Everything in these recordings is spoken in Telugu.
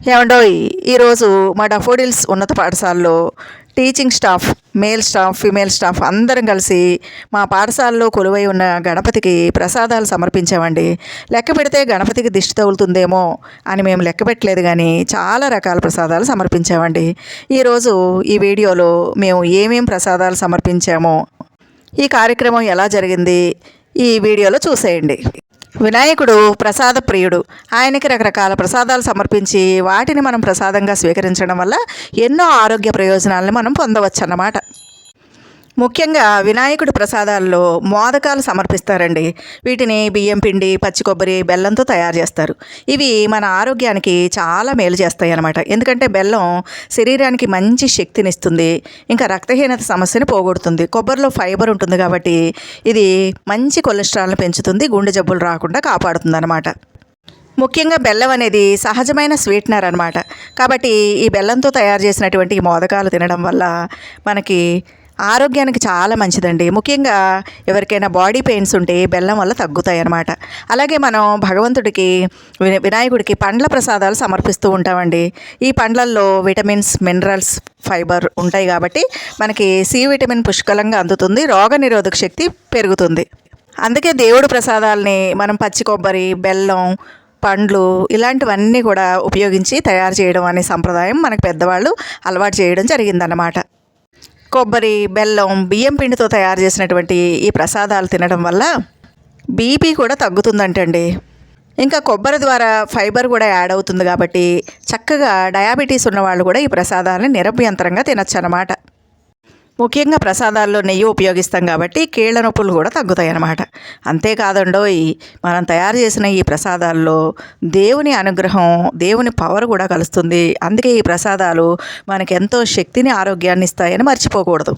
ఏమండోయ్ ఈరోజు మా డఫోడిల్స్ ఉన్నత పాఠశాలలో teaching staff male staff female staff అందరం కలిసి మా పాఠశాలలో కొలువై ఉన్న గణపతికి ప్రసాదాలు సమర్పించామండి. లెక్క పెడితే గణపతికి దిష్టి తగులుతుందేమో అని మేము లెక్క పెట్టలేదు కానీ చాలా రకాల ప్రసాదాలు సమర్పించామండి. ఈరోజు ఈ వీడియోలో మేము ఏమేం ప్రసాదాలు సమర్పించామో ఈ కార్యక్రమం ఎలా జరిగింది ఈ వీడియోలో చూసేయండి. వినాయకుడు ప్రసాద ప్రియుడు ఆయనకి రకరకాల ప్రసాదాలు సమర్పించి వాటిని మనం ప్రసాదంగా స్వీకరించడం వల్ల ఎన్నో ఆరోగ్య ప్రయోజనాలను మనం పొందవచ్చు అన్నమాట ముఖ్యంగా వినాయకుడి ప్రసాదాల్లో మోదకాలు సమర్పిస్తారండి. వీటిని బియ్యం పిండి పచ్చి కొబ్బరి బెల్లంతో తయారు చేస్తారు. ఇవి మన ఆరోగ్యానికి చాలా మేలు చేస్తాయి అన్నమాట. ఎందుకంటే బెల్లం శరీరానికి మంచి శక్తినిస్తుంది. ఇంకా రక్తహీనత సమస్యను పోగొడుతుంది. కొబ్బరిలో ఫైబర్ ఉంటుంది కాబట్టి ఇది మంచి కొలెస్ట్రాల్ని పెంచుతుంది గుండె జబ్బులు రాకుండా కాపాడుతుంది అనమాట ముఖ్యంగా బెల్లం అనేది సహజమైన స్వీట్నర్ అనమాట కాబట్టి ఈ బెల్లంతో తయారు చేసినటువంటి ఈ మోదకాలు తినడం వల్ల మనకి ఆరోగ్యానికి చాలా మంచిదండి. ముఖ్యంగా ఎవరికైనా బాడీ పెయిన్స్ ఉంటే బెల్లం వల్ల తగ్గుతాయి అన్నమాట అలాగే మనం భగవంతుడికి వి- వినాయకుడికి పండ్ల ప్రసాదాలు సమర్పిస్తూ ఉంటామండి. ఈ పండ్లల్లో విటమిన్స్ మినరల్స్ ఫైబర్ ఉంటాయి కాబట్టి మనకి సి విటమిన్ పుష్కలంగా అందుతుంది. రోగ నిరోధక శక్తి పెరుగుతుంది. అందుకే దేవుడు ప్రసాదాలని మనం పచ్చి కొబ్బరి బెల్లం పండ్లు ఇలాంటివన్నీ కూడా ఉపయోగించి తయారు చేయడం అనే సంప్రదాయం మనకు పెద్దవాళ్ళు అలవాటు చేయడం జరిగిందన్నమాట. కొబ్బరి బెల్లం బియ్యం పిండితో తయారు చేసినటువంటి ఈ ప్రసాదాలు తినడం వల్ల బీపీ కూడా తగ్గుతుందంటండి. ఇంకా కొబ్బరి ద్వారా ఫైబర్ కూడా యాడ్ అవుతుంది కాబట్టి చక్కగా డయాబెటీస్ ఉన్న వాళ్ళు కూడా ఈ ప్రసాదాన్ని నిరభ్యంతరంగా తినచ్చు అన్నమాట ముఖ్యంగా ప్రసాదాల్లో నెయ్యి ఉపయోగిస్తాం కాబట్టి కీళ్ళ నొప్పులు కూడా తగ్గుతాయి అన్నమాట అంతేకాదండోయ్ మనం తయారు చేసిన ఈ ప్రసాదాల్లో దేవుని అనుగ్రహం దేవుని పవర్ కూడా కలుస్తుంది. అందుకే ఈ ప్రసాదాలు మనకెంతో శక్తిని ఆరోగ్యాన్ని ఇస్తాయని మర్చిపోకూడదు.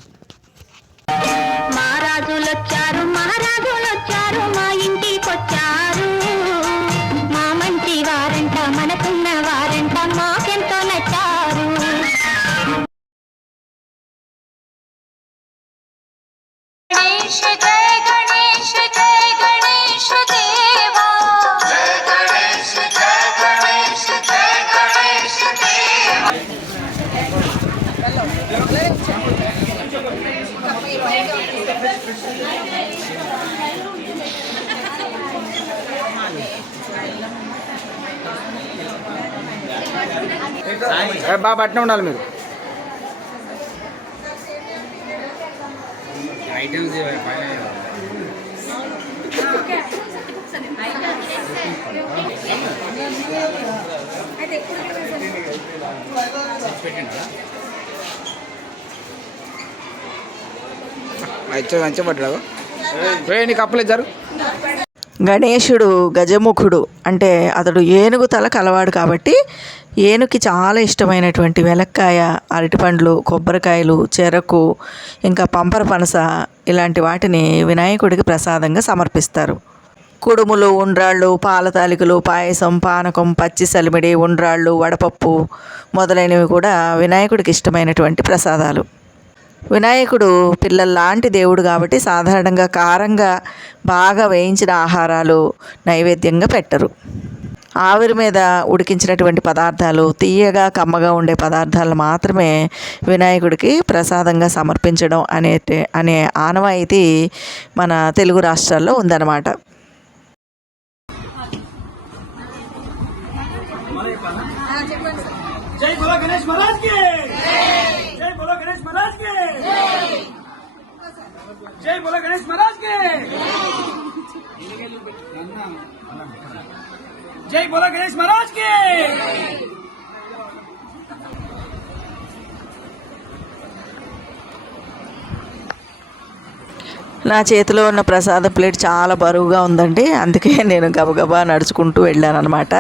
బాగా పట్టిన ఉండాలి మీరు. ఐటమ్స్ అప్పులు ఇచ్చారు? గణేశుడు గజముఖుడు అంటే అతడు ఏనుగు తల కలవాడు కాబట్టి ఏనుకి చాలా ఇష్టమైనటువంటి వెలక్కాయ అరటిపండ్లు కొబ్బరికాయలు చెరకు ఇంకా పంపర పనస ఇలాంటి వాటిని వినాయకుడికి ప్రసాదంగా సమర్పిస్తారు. కుడుములు ఉండ్రాళ్ళు పాల తాలికలు పాయసం పానకం పచ్చి సలిమిడి ఉండ్రాళ్ళు వడపప్పు మొదలైనవి కూడా వినాయకుడికి ఇష్టమైనటువంటి ప్రసాదాలు. వినాయకుడు పిల్లల్లాంటి దేవుడు కాబట్టి సాధారణంగా కారంగా బాగా వేయించిన ఆహారాలు నైవేద్యంగా పెట్టరు. ఆవిరి మీద ఉడికించినటువంటి పదార్థాలు తీయగా కమ్మగా ఉండే పదార్థాలు మాత్రమే వినాయకుడికి ప్రసాదంగా సమర్పించడం అనే అనే ఆనవాయితీ మన తెలుగు రాష్ట్రాల్లో ఉందన్నమాట. జై గణేష్ మహారాజ్ జై గణేష్ మహారాజ్ జై బోల గణేష్ మహారాజ్కి నా చేతిలో ఉన్న ప్రసాద ప్లేట్ చాలా బరువుగా ఉందండి. అందుకే నేను గబగబా నడుచుకుంటూ వెళ్ళాను అనమాట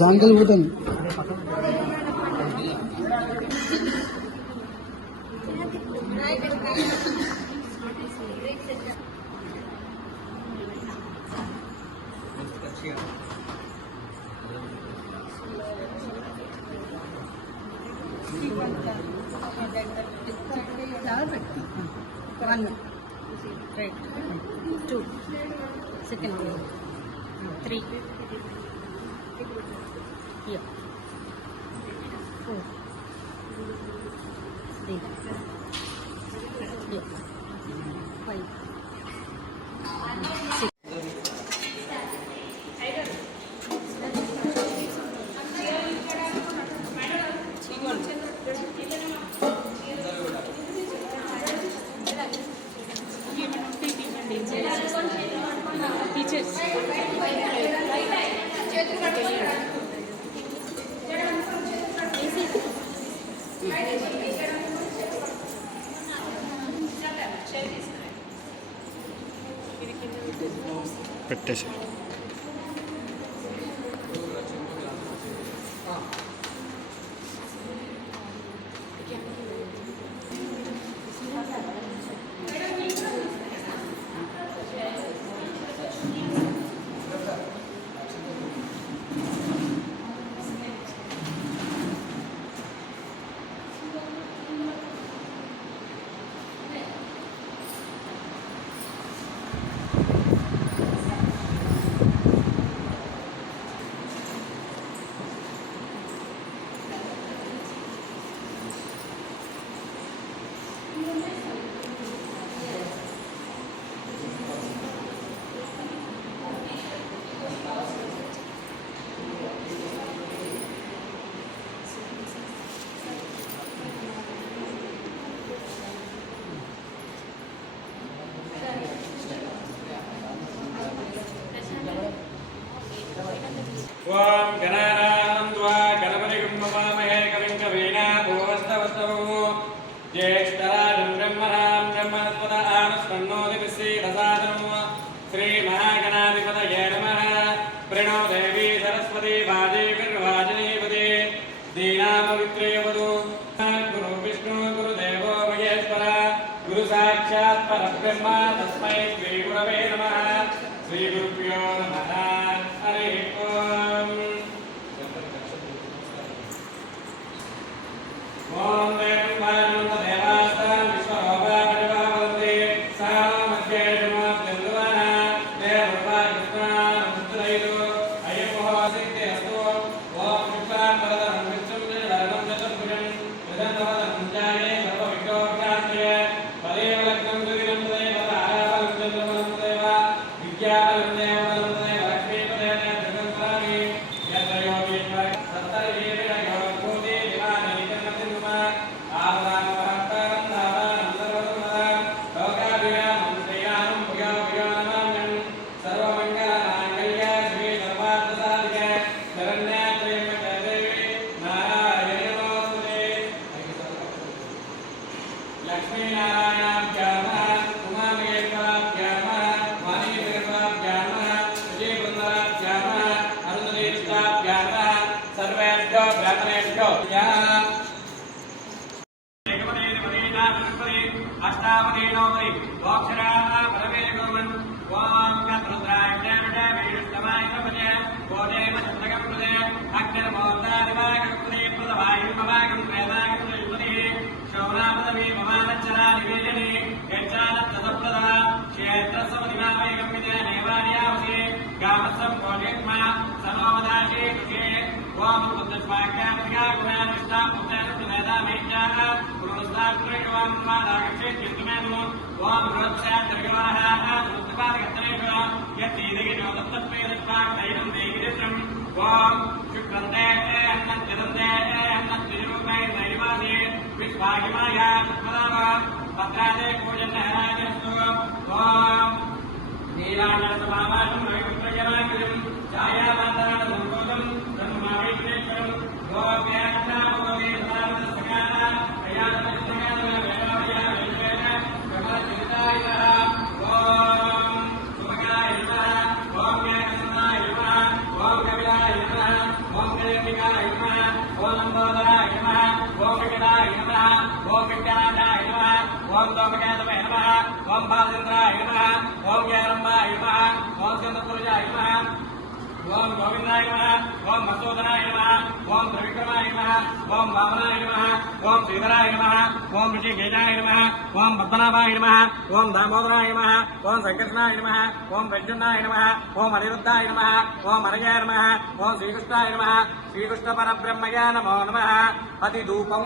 జాంగల్ పోతుంది పెట్టేసి గణపతిం నమామహే కవిం కవీనా భూవస్తవస్తవు జ్యేష్ఠరాజం బ్రహ్మణాం బ్రహ్మణస్పద ఆనుస్మన్నోదిపిశ్రీరసాదనం శ్రీమహాగణాధిపతయే నమః ప్రణో దేవీ సరస్వతి వాజే గర్వాజనీపదే దీనామవిత్రేయవదు గురు విష్ణు గురుదేవో మహేశ్వర గురు సాక్షాత్ పరబ్రహ్మ పురుషాత్రేకవాం మాదాగచ్చే చిత్తమేను ఓం రోత్సాత్రిగవరః ఓం దోమకేతవే నమ. ఓం బాలేంద్రాయ నమ. ఓం వ్యారంభాయ నమ. ఓం చంద్రపురుజాయ నమ. ఓం గోవిందాయ నమ. ఓం మసూదనాయ నమ. ఓం త్రివిక్రమాయ నమ. ఓం వామనాయ నమ. ఓం శ్రీధరాయ నమ. ఓం ఋషికేజాయ నమ. ఓం పద్మనాభాయ నమ. ఓం దామోదరాయ నమ. ఓం సంకర్షణాయ నమ. ఓం ప్రద్యున్నాయ నమ. ఓం అనిరుద్ధాయ నమ. ఓం అనగాయ నమ. ఓం శ్రీకృష్ణాయ నమ. శ్రీకృష్ణ పరబ్రహ్మయ నమో నమ. అతి ధూపం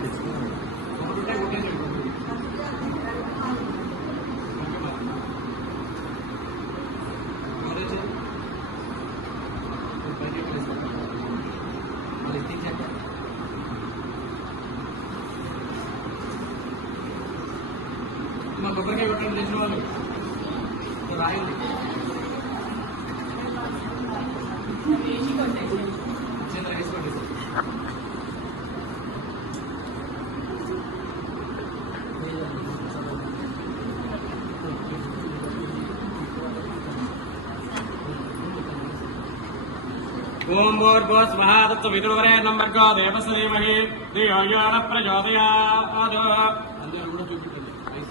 ओम भूर्भुव स्वहादत्त विदुर्वरे नंबर का देवसरे महे। दियो यो प्रजोदया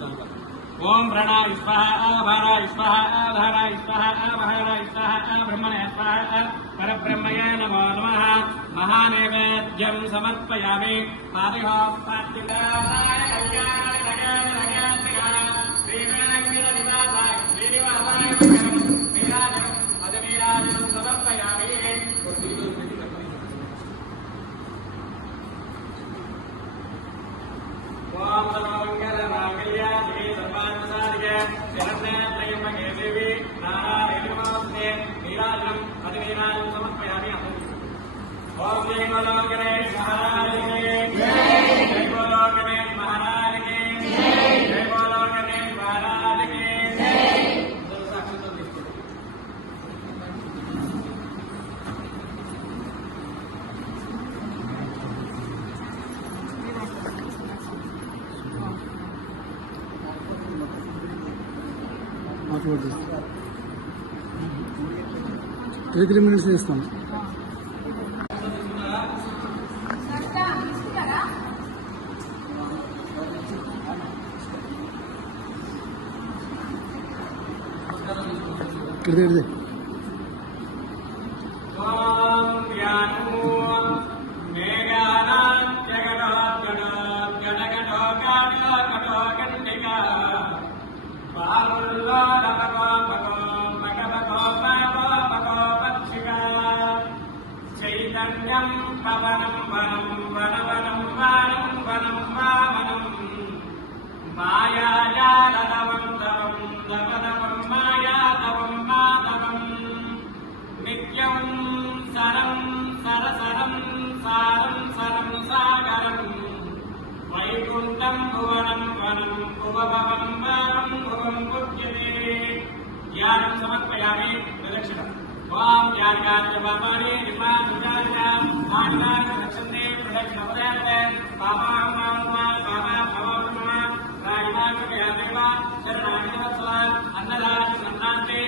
चुप ओम प्रणाय स्वाहा आभाराय स्वाहा आधाराय स्वाहा स्व स्वाहा आब्रह्मणे स्वाहा परब्रह्मये नमो नमः। महानैवेद्यं समर्पयामि। पादिहोपात्युदाय कल्याणाय ओम सर्वमङ्गलमाङ्गल्या త్రీ త్రీ మినిట్స్ చేస్తాం ఇదే ఇదే హిరణ్యం పవనం వనం వనవనం వానం వనం వామనం. మాయాజాలవం తవం దవదవం మాయాదవం మాధవం. నిత్యం సరం సరసరం సారం సరం సాగరం. వైకుంఠం భువనం వనం భువభవం వారం భువం పుజ్యతే జ్ఞానం సమర్పయామి. ओम पापा पापा भवनमा राजनाम व्यापेवा शरणागतवा अन्नदान सन्नान्ते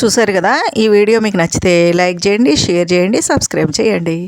చూసారు కదా ఈ వీడియో మీకు నచ్చితే లైక్ చేయండి షేర్ చేయండి సబ్స్క్రైబ్ చేయండి.